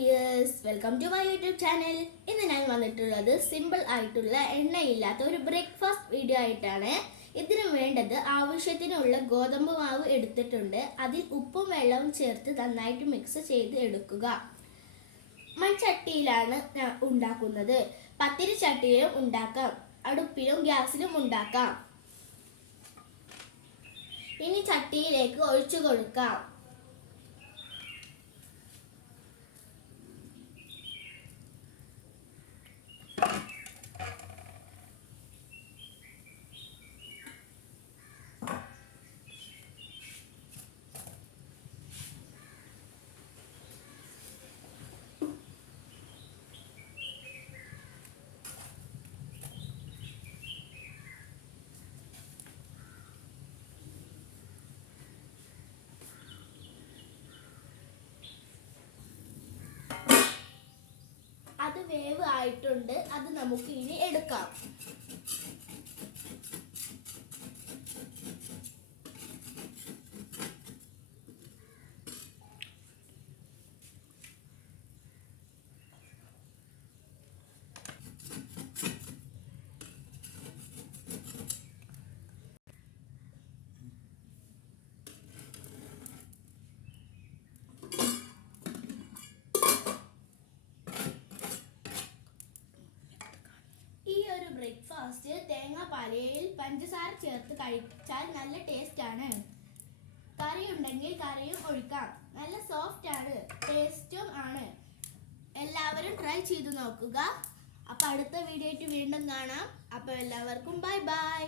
Dears, welcome to my YouTube channel. ഇന്ന് ഞാൻ വന്നിട്ടുള്ളത് സിമ്പിൾ ആയിട്ടുള്ള എണ്ണയില്ലാത്ത ഒരു ബ്രേക്ക്ഫാസ്റ്റ് വീഡിയോ ആയിട്ടാണ്. ഇതിന് വേണ്ടത് ആവശ്യത്തിനുള്ള ഗോതമ്പ് മാവ് എടുത്തിട്ടുണ്ട്. അതിൽ ഉപ്പും വെള്ളവും ചേർത്ത് നന്നായിട്ട് മിക്സ് ചെയ്ത് എടുക്കുക. മൺചട്ടിയിലാണ് ഞാൻ ഉണ്ടാക്കുന്നത്. പത്തിരി ചട്ടിയിലും ഉണ്ടാക്കാം, അടുപ്പിലും ഗ്യാസിലും ഉണ്ടാക്കാം. ഇനി ചട്ടിയിലേക്ക് ഒഴിച്ചു കൊടുക്കാം. അത് വേവ് ആയിട്ടുണ്ട്. അത് നമുക്ക് ഇനി എടുക്കാം. ബ്രേക്ക്ഫാസ്റ്റ് തേങ്ങാപ്പാലിൽ പഞ്ചസാര ചേർത്ത് കഴിച്ചാൽ നല്ല ടേസ്റ്റ് ആണ്. കറി ഉണ്ടെങ്കിൽ കറിയും ഒഴിക്കാം. നല്ല സോഫ്റ്റ് ആണ്, ടേസ്റ്റും ആണ്. എല്ലാവരും ട്രൈ ചെയ്ത് നോക്കുക. അപ്പോൾ അടുത്ത വീഡിയോ ആയിട്ട് വീണ്ടും കാണാം. അപ്പോൾ എല്ലാവർക്കും ബൈ ബൈ.